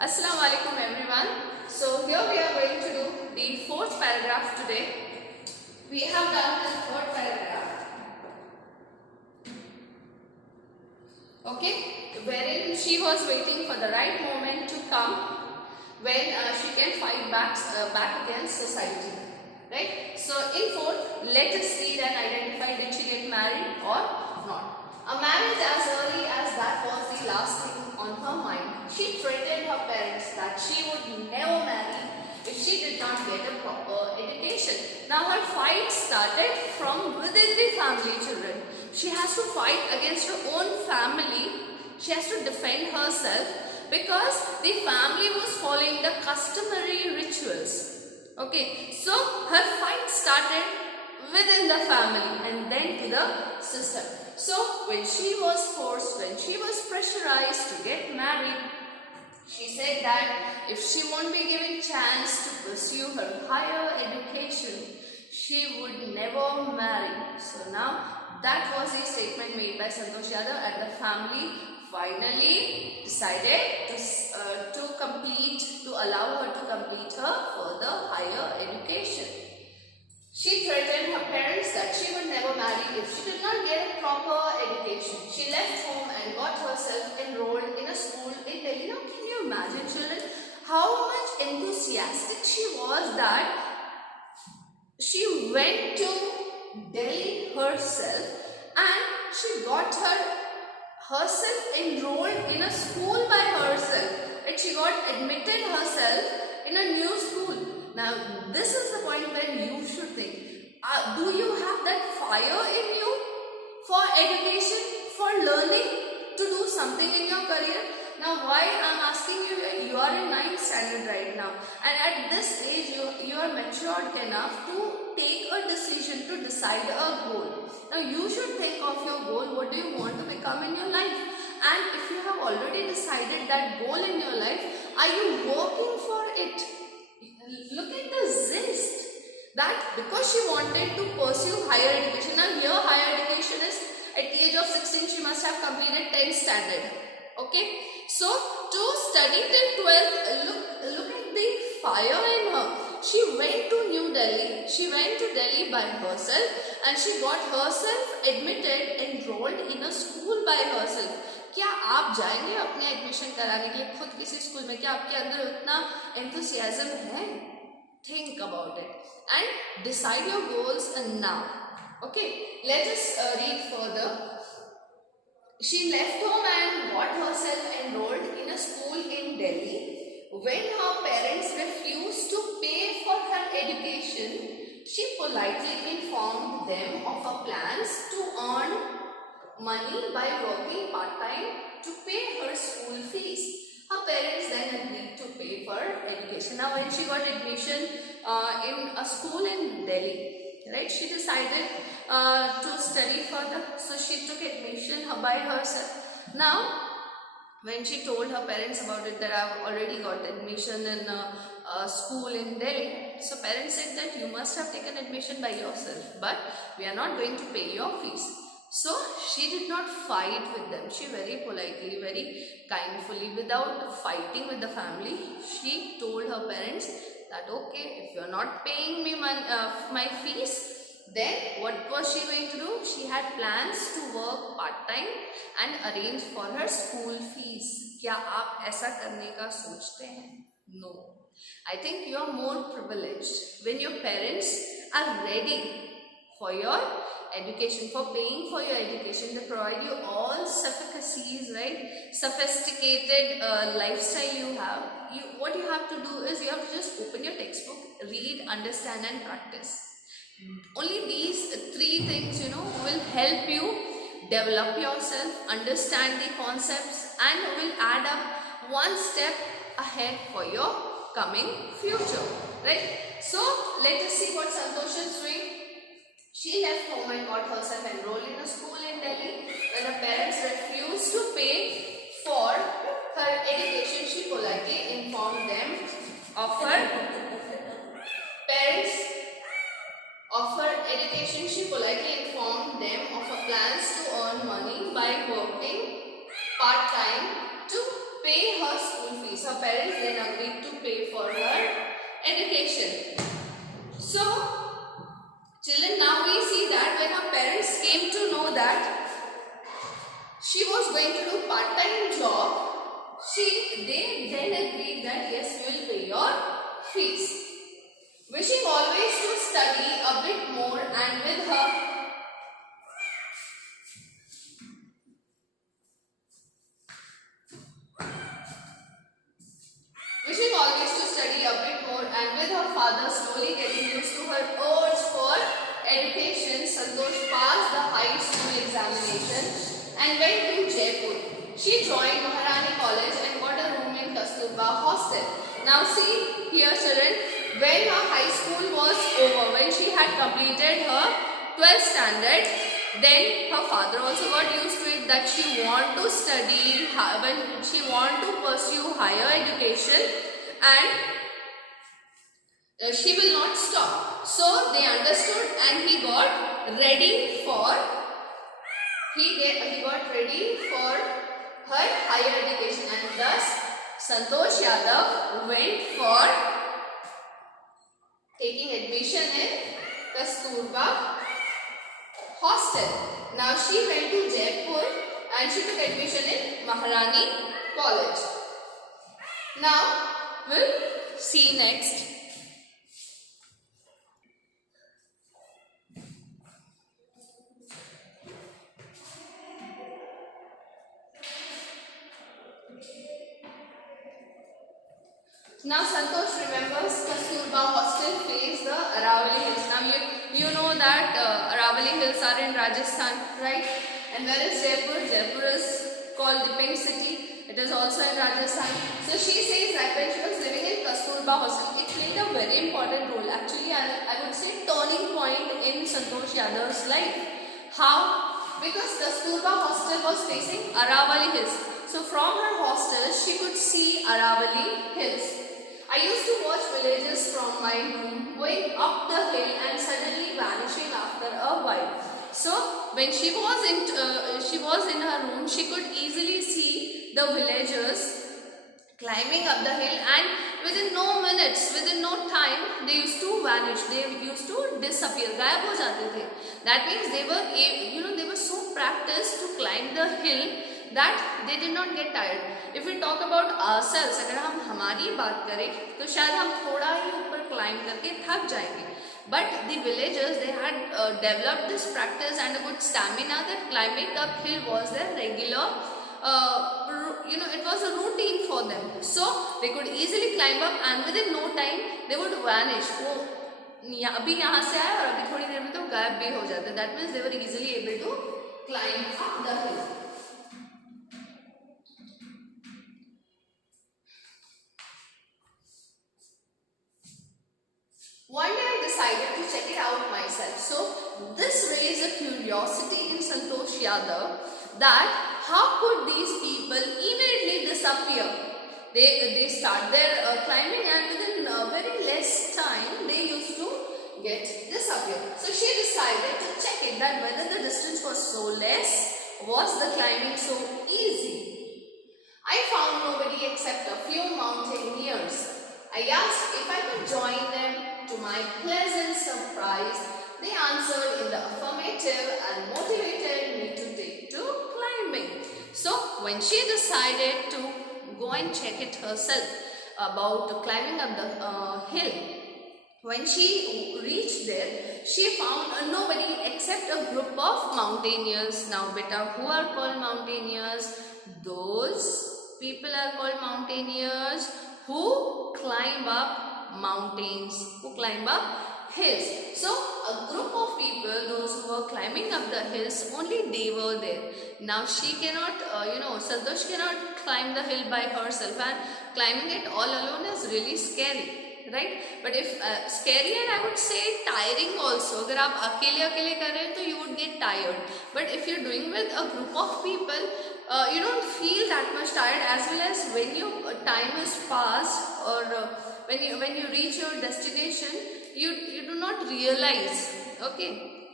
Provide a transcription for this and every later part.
Assalamu alaikum everyone. So here we are going to do the fourth paragraph today. We have done the third paragraph. Okay, wherein she was waiting for the right moment to come when she can fight back against society. Right? So in fourth, let us read and identify did she get married or not. A marriage as early as that was the last thing on her mind. She threatened her parents that she would never marry if she did not get a proper education. Now her fight started from within the family, children. She has to fight against her own family. She has to defend herself because the family was following the customary rituals. Okay, so her fight started within the family and then to the system. So when she was forced, when she was pressurized to get married, she said that if she won't be given chance to pursue her higher education, she would never marry. So now that was the statement made by Santosh Yadav, and the family finally decided to allow her to complete her further higher education. She threatened her parents that she would never marry if she did not get a proper education. She left home and got herself enrolled in a school in Delhi. Now can you imagine, children, how much enthusiastic she was that she went to Delhi herself and she got herself enrolled in a school by herself. And she got admitted herself in a new school. Now this is the point where you should think, do you have that fire in you for education, for learning, to do something in your career? Now why I am asking you, you are in 9th standard right now, and at this age you are matured enough to take a decision, to decide a goal. Now you should think of your goal. What do you want to become in your life? And if you have already decided that goal in your life, are you working for it? Look at the zest, that because she wanted to pursue higher education. Now here higher education is at the age of 16 she must have completed 10th standard. Okay, so to study till 12th, look at the fire in her. She went to New Delhi. She went to Delhi by herself and she got herself admitted, enrolled in a school by herself. क्या आप जाएंगे अपने admission कराने के लिए खुद किसी school में? क्या आपके अंदर उतना एंथुसियाज्म है? Think about it and decide your goals now. Okay, let us read further. She left home and got herself enrolled in a school in Delhi. When her parents refused to pay for her education, she politely informed them of her plans to earn money by working part-time to pay her school fees. Her parents then agreed to pay for education. Now when she got admission in a school in Delhi, right, she decided to study further. So she took admission by herself. Now when she told her parents about it, that I've already got admission in a school in Delhi, so parents said that you must have taken admission by yourself, but we are not going to pay your fees. So she did not fight with them. She very politely, very kindly, without fighting with the family, she told her parents that okay, if you are not paying me my fees, then what was she going to do? She had plans to work part-time and arrange for her school fees. क्या आप ऐसा करने का सोचते हैं? No. I think you are more privileged when your parents are ready for your education, for paying for your education. They provide you all sufficacies, right? Sophisticated lifestyle you have. What you have to do is you have to just open your textbook, read, understand and practice. Only these three things, will help you develop yourself, understand the concepts and will add up one step ahead for your coming future, right? So let us see what Santosh is doing. She left home and got herself enrolled in a school in Delhi. When her parents refused to pay for her education, she politely informed them of her parents of her education. She politely informed them of her plans to earn money by working part-time to pay her school fees. Her parents education. So, children, now we see that when her parents came to know that she was going to do part-time job, they then agreed that yes, we will pay your fees. Wishing always to study a bit more and with her father slowly getting used to her urge for education, Santosh passed the high school examination and went to Jaipur. She joined Maharani College and got a room in Kasturba Hostel. Now see here children, when her high school was over, when she had completed her 12th standard, then her father also got used to it that she want to study, when she want to pursue higher education and she will not stop. So they understood and he got ready for her higher education, and thus Santosh Yadav went for taking admission in Kasturba Hostel. Now she went to Jaipur and she took admission in Maharani College. Now we'll see next. Now Santosh remembers Kasturba Hostel faced the Aravali Hills. Now you know that Aravali Hills are in Rajasthan, right? And where is Jaipur? Jaipur is called the Pink City. It is also in Rajasthan. So she says that when she was living in Kasturba Hostel, it played a very important role. Actually, I would say turning point in Santosh Yadav's life. How? Because Kasturba Hostel was facing Aravali Hills. So from her hostel, she could see Aravali Hills. I used to watch villages from my room going up the hill and suddenly vanishing after a while. So when she was in her room, she could easily see the villagers climbing up the hill, and within no minutes, within no time, they used to vanish. They used to disappear. गायब हो जाते थे. That means they were so practiced to climb the hill that they did not get tired. If we talk about ourselves, अगर हम हमारी बात करें तो शायद हम थोड़ा ही ऊपर climb करके थक जाएंगे. But the villagers, they had developed this practice and a good stamina that climbing uphill was their regular, it was a routine for them. So they could easily climb up and within no time they would vanish. वो अभी यहाँ से आए और अभी थोड़ी देर में तो गायब भी हो जाते. That means they were easily able to climb up the hill. One day I decided to check it out myself. So this raised a curiosity in Santosh Yadav that how could these people immediately disappear? They start their climbing and within very less time they used to get disappear. So she decided to check it that whether the distance was so less, was the climbing so easy. I found nobody except a few mountaineers. I asked if I could join them. To my pleasant surprise, they answered in the affirmative and motivated me to take to climbing. So when she decided to go and check it herself about climbing up the hill, when she reached there, she found nobody except a group of mountaineers. Now beta, who are called mountaineers? Those people are called mountaineers who climb up mountains, who climb up hills. So a group of people, those who were climbing up the hills, only they were there. Now she cannot, Santosh cannot climb the hill by herself, and climbing it all alone is really scary, right? But if scary, and I would say tiring also. अगर आप अकेले कर रहे हैं तो you would get tired. But if you're doing with a group of people, you don't feel that much tired, as well as when your time is passed or when you reach your destination, you do not realize. Okay.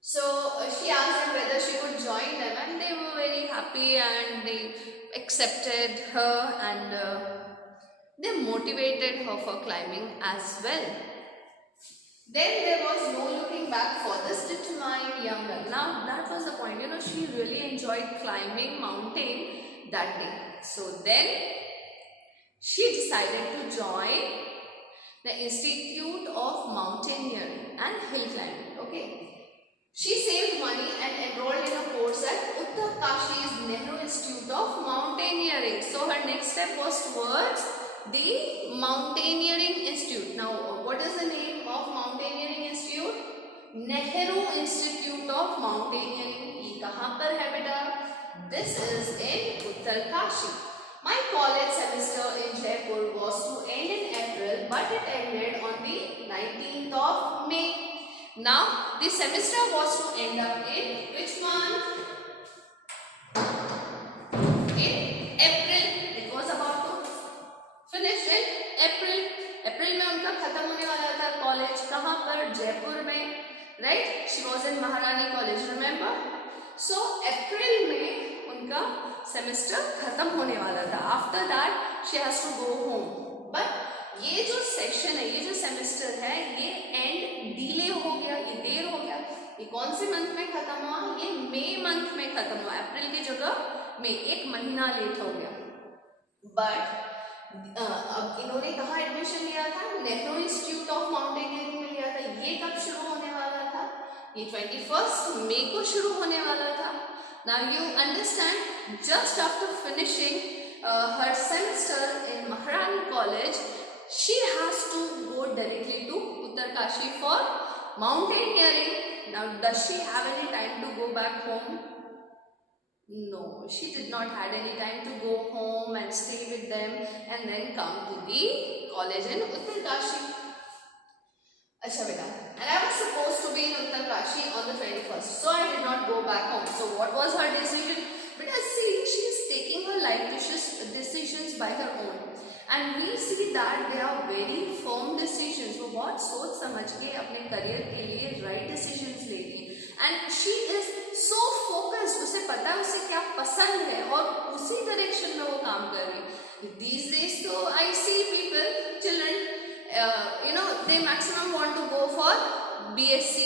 So she asked them whether she could join them, and they were very happy and they accepted her, and They motivated her for climbing as well. Then there was no looking back for this determined young girl. Now that was the point, she really enjoyed climbing mountain that day. So then she decided to join the Institute of Mountaineering and Hill Climbing. Okay. She saved money and enrolled in a course at Uttarkashi's Nehru Institute of Mountaineering. So her next step was towards the Mountaineering Institute. Now, what is the name of Mountaineering Institute? Nehru Institute of Mountaineering. ये कहाँ पर है बेटा? This is in Uttarkashi. My college semester in Jaipur was to end in April, but it ended on the 19th of May. Now, the semester was to end up in which month? In April. It was about to finish in April. April में उनका खत्म होने वाला था college. कहाँ पर? जयपुर में. Right? She was in Maharani College. Remember? So April में उनका सेमेस्टर खत्म होने वाला था. After that she has to go home. But ये जो सेशन है, ये जो सेमेस्टर है, ये एंड डिले हो गया, ये देर हो गया. ये कौन से मंथ में खत्म हुआ? ये मई मंथ में खत्म हुआ. अप्रैल की जगह में 1 महीना लेट हो गया. बट अब इन्होंने कहाँ एडमिशन लिया था? नेहरू इंस्टीट्यूट ऑफ माउंटेनियरिंग में लिया था. ये कब शुरू होने वाला था? ये 21 मई को शुरू होने वाला था. Now you understand, just after finishing her semester in Maharani College, she has to go directly to Uttarkashi for mountaineering. Now, does she have any time to go back home? No, she did not had any time to go home and stay with them and then come to the college in Uttarkashi. Acha beta, and I was supposed to be in Uttarkashi on the 21st, so I did not go back home. So what was her decision? Beta, see, she is taking her life decisions by her own, and we see that they are very firm decisions. वो बहुत सोच समझ के अपने career के लिए right decisions लेती है, and she is so focused. उसे पता है उसे क्या पसंद है और उसी direction में वो काम कर रही है. These days, so I see people, children. They maximum want to go for BSc,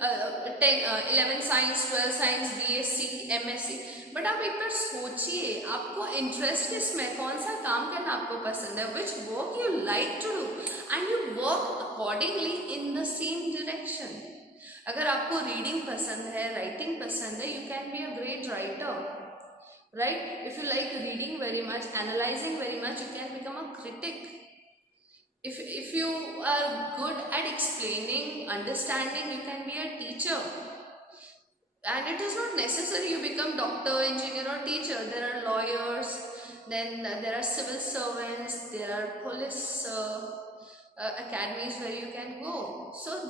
11 science, 12 science, BSc, MSc. But आप एक बार सोचिए, आपको इंटरेस्ट किसमें, कौन सा काम करना आपको पसंद है, which work you like to do, and you work accordingly in the same direction. अगर आपको रीडिंग पसंद है, राइटिंग पसंद है, you can be a great writer, right? If you like reading very much, analysing very much, you can become a critic. If you are good at explaining, understanding, you can be a teacher. And it is not necessary you become doctor, engineer or teacher. There are lawyers, then there are civil servants, there are police academies where you can go. So,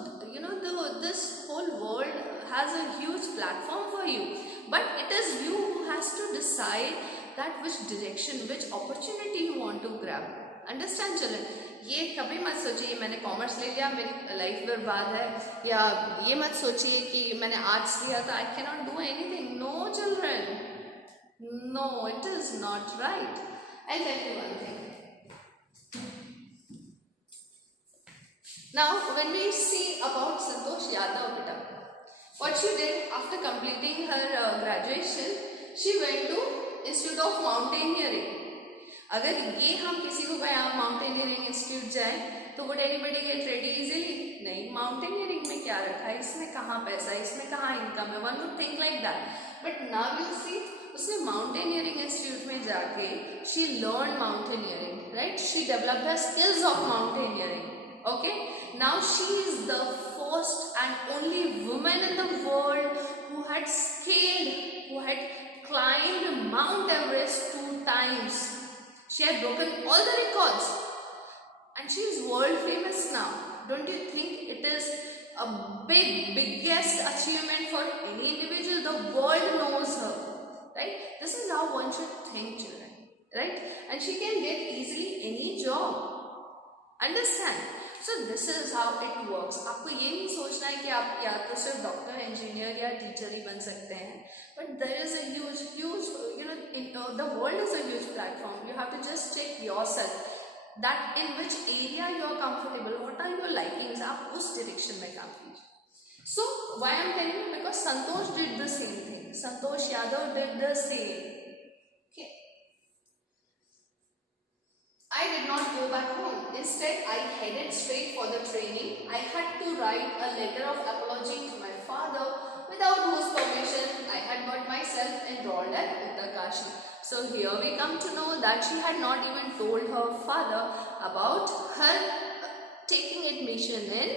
this whole world has a huge platform for you. But it is you who has to decide that which direction, which opportunity you want to grab. Understand children? ये कभी मत सोचिए मैंने commerce ले लिया मेरी life बर्बाद है, या ये मत सोचिए कि मैंने आर्ट्स लिया था I can not do anything. No children, no, it is not right. I tell you one thing. Now when we see about Santosh Yadav बेटा, what she did after completing her graduation, she went to Institute of Mountaineering. अगर ये हम किसी को कहें आप mountaineering institute जाएं तो would anybody get ready easily? नहीं. माउंटेनियरिंग में क्या रखा है, इसमें कहाँ पैसा है, इसमें कहाँ इनकम है, one would think like that. But now you see, उसने माउंटेनियरिंग इंस्टीट्यूट में जाके she learn mountaineering, right? She develop the skills of mountaineering. Okay, now she is the first and only woman in the world who had scaled, who had climbed Mount Everest 2 times. She had broken all the records and she is world famous now. Don't you think it is a biggest achievement for any individual? The world knows her, right? This is how one should think, children, right? And she can get easily any job. Understand? So this is how it works. आपको ये नहीं सोचना है कि आप या तो सिर्फ डॉक्टर, इंजीनियर या टीचर ही बन सकते हैं. But there is a huge, the world is a huge platform. You have to just check yourself. that in which area you are comfortable, what are your likings, आप उस direction में काम कीजिए. So why I'm telling you, because Santosh did the same thing. Santosh Yadav did the same. Okay. I did not go back home. Instead, I headed straight for the training. I had to write a letter of apology to my father, without whose permission I had got myself enrolled at Uttarkashi. So here we come to know that she had not even told her father about her taking admission in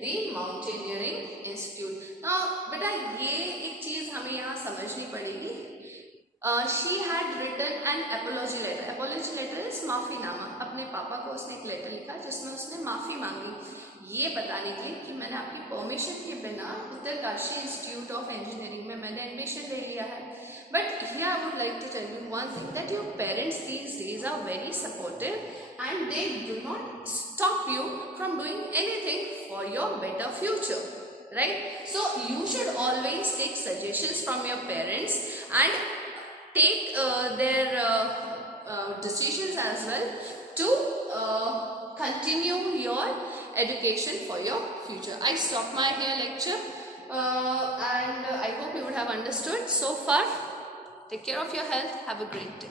the Mountaineering Institute. Now, बेटा ये एक चीज हमें यहाँ समझनी पड़ेगी. She had written an apology letter. Apology letter is माफीनामा. अपने पापा को उसने एक लेटर लिखा जिसमें उसने माफी मांगी, ये बताने के लिए कि मैंने आपकी परमिशन के बिना उत्तरकाशी इंस्टीट्यूट ऑफ इंजीनियरिंग में मैंने एडमिशन ले लिया है. But here I would like to tell you one thing, that your parents these days are very supportive and they do not stop you from doing anything for your better future, right? So you should always take suggestions from your parents and take their decisions as well to continue your education for your future. I stop my here lecture and I hope you would have understood so far. Take care of your health. Have a great day.